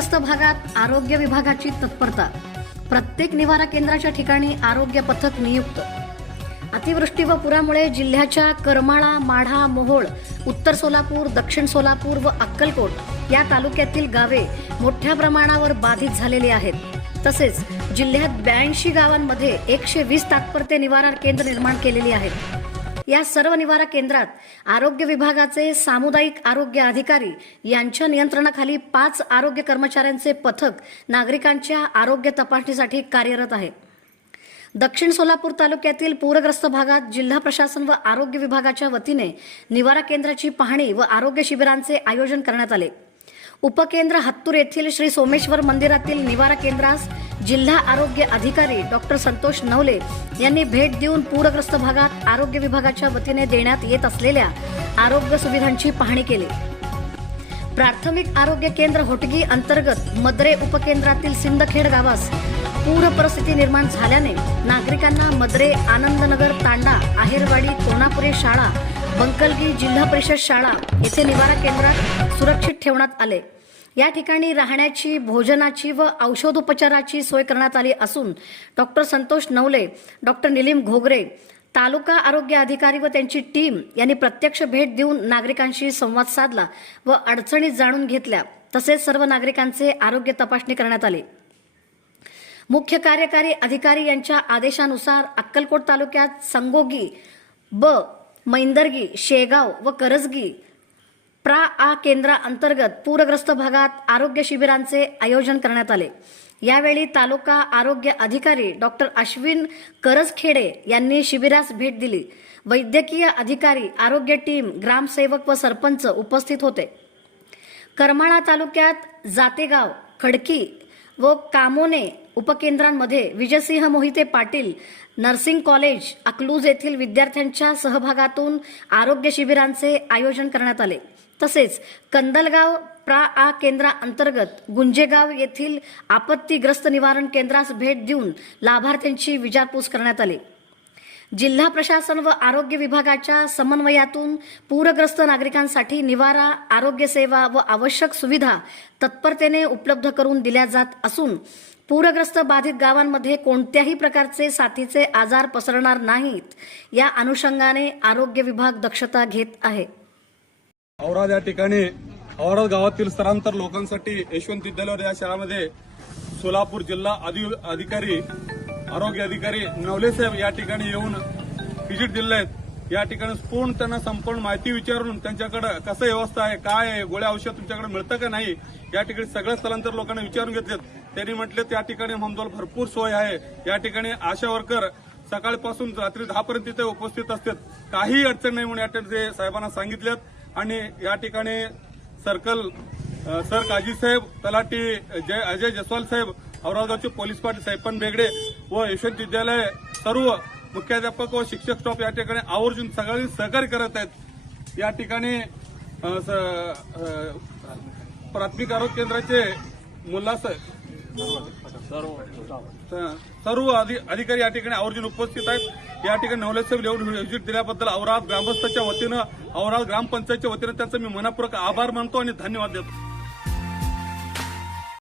पूरग्रस्त भागात आरोग्य विभागाची तत्परता. प्रत्येक निवारा केंद्राच्या ठिकाणी आरोग्य पथक नियुक्त. अतिवृष्टी व पुरामुळे जिल्ह्याच्या करमाळा माढा मोहोळ उत्तर सोलापूर दक्षिण सोलापूर व अक्कलकोट या तालुक्यातील गावे मोठ्या प्रमाणावर बाधित झालेली आहेत. तसेच जिल्ह्यात ब्याऐंशी गावांमध्ये एकशे वीस तात्पुरते निवारा केंद्र निर्माण केलेली आहेत. या सर्व निवारा केंद्रात आरोग्य विभागाचे सामुदायिक आरोग्य अधिकारी यांच्या नियंत्रणाखाली पाच आरोग्य कर्मचाऱ्यांचे पथक नागरिकांच्या आरोग्य तपासणीसाठी कार्यरत आहे. दक्षिण सोलापूर तालुक्यातील पूरग्रस्त भागात जिल्हा प्रशासन व आरोग्य विभागाच्या वतीने निवारा केंद्राची पाहणी व आरोग्य शिबिरांचे आयोजन करण्यात आले. उपकेंद्र हत्तूर येथील श्री सोमेश्वर मंदिरातील निवारा केंद्रास जिल्हा आरोग्य अधिकारी डॉक्टर संतोष नवले यांनी भेट देऊन पूरग्रस्त भागात आरोग्य विभागाच्या वतीने देण्यात येत असलेल्या आरोग्य सुविधांची पाहणी केली. प्राथमिक आरोग्य केंद्र होटगी अंतर्गत मद्रे उपकेंद्रातील सिंदखेड गावास पूर परिस्थिती निर्माण झाल्याने नागरिकांना मद्रे आनंदनगर तांडा आहेरवाडी कोणापुरे शाळा बंकलगी जिल्हा परिषद शाळा येथे निवारा केंद्रात सुरक्षित ठेवण्यात आले. या ठिकाणी राहण्याची भोजनाची व औषधोपचाराची सोय करण्यात आली असून डॉक्टर संतोष नवले डॉक्टर निलीम घोगरे तालुका आरोग्य अधिकारी व त्यांची टीम यांनी प्रत्यक्ष भेट देऊन नागरिकांशी संवाद साधला व अडचणी जाणून घेतल्या. तसेच सर्व नागरिकांचे आरोग्य तपासणी करण्यात आली. मुख्य कार्यकारी अधिकारी यांच्या आदेशानुसार अक्कलकोट तालुक्यात संगोगी ब मैंदर्गी शेगाव व करजगी प्रा आ केंद्राअंतर्गत पूरग्रस्त भागात आरोग्य शिबिरांचे आयोजन करण्यात आले. यावेळी तालुका आरोग्य अधिकारी डॉक्टर अश्विन करजखेडे यांनी शिबिरास भेट दिली. वैद्यकीय अधिकारी आरोग्य टीम ग्रामसेवक व सरपंच उपस्थित होते. करमाळा तालुक्यात जातेगाव खडकी व कामोने उपकेंद्रांमध्ये विजयसिंह मोहिते पाटील नर्सिंग कॉलेज अकलूज येथील विद्यार्थ्यांच्या सहभागातून आरोग्य शिबिरांचे आयोजन करण्यात आले. तसेच कंदलगाव प्रा आ केंद्राअंतर्गत गुंजेगाव येथील आपत्तीग्रस्त निवारण केंद्रास भेट देऊन लाभार्थ्यांची विचारपूस करण्यात आली. जिल्हा प्रशासन व आरोग्य विभागाच्या समन्वयातून पूरग्रस्त नागरिकांसाठी निवारा आरोग्य सेवा व आवश्यक सुविधा तत्परतेने उपलब्ध करून दिल्या जात असून पूरग्रस्त बाधित गावांमध्ये कोणत्याही प्रकारचे साथीचे आजार पसरणार नाहीत या अनुषंगाने आरोग्य विभाग दक्षता घेत आहे. औराद या ठिकाणी औराद गावातील स्थलांतर लोकांसाठी यशवंत विद्यालय या शाळामध्ये सोलापूर जिल्हा अधि- अधिकारी आरोग्य अधिकारी नवले साहेब या ठिकाणी येऊन व्हिजिट दिले आहेत. या ठिकाणी पूर्ण त्यांना संपूर्ण माहिती विचारून त्यांच्याकडे कसं व्यवस्था आहे काय आहे गोळ्या औषध तुमच्याकडे मिळतं का नाही या ठिकाणी सगळ्या स्थलांतर लोकांना विचारून घेतलेत. त्यांनी म्हटले त्या ठिकाणी हमदोल भरपूर सोय आहे. या ठिकाणी आशा वर्कर सकाळपासून रात्री दहापर्यंत तिथे उपस्थित असतात. काही अडचण नाही म्हणून या ठिकाणी ते साहेबांना सांगितल्यात. आणि या ठिकाणी सर्कल सर काजी साहेब तलाठी जय अजय जसवाल साहेब औरंगाबादचे पोलीस पाटील साहेबन बेगडे व यशवंत विद्यालय सर्व मुख्याध्यापक व शिक्षक स्टॉप या ठिकाणी आवर्जून सगळ्यांनी सहकार्य करत आहेत. या ठिकाणी प्राथमिक आरोग्य केंद्राचे मुलास सर्व अधि- अधिकारी या ठिकाणी आवर्जून उपस्थित आहेत. या ठिकाणी नवलेज साहेब येऊन व्हिजिट दिल्याबद्दल औराद ग्रामस्थाच्या वतीनं औराद ग्रामपंचायतच्या वतीनं त्यांचा मी मनपूर्वक आभार मानतो आणि धन्यवाद देतो.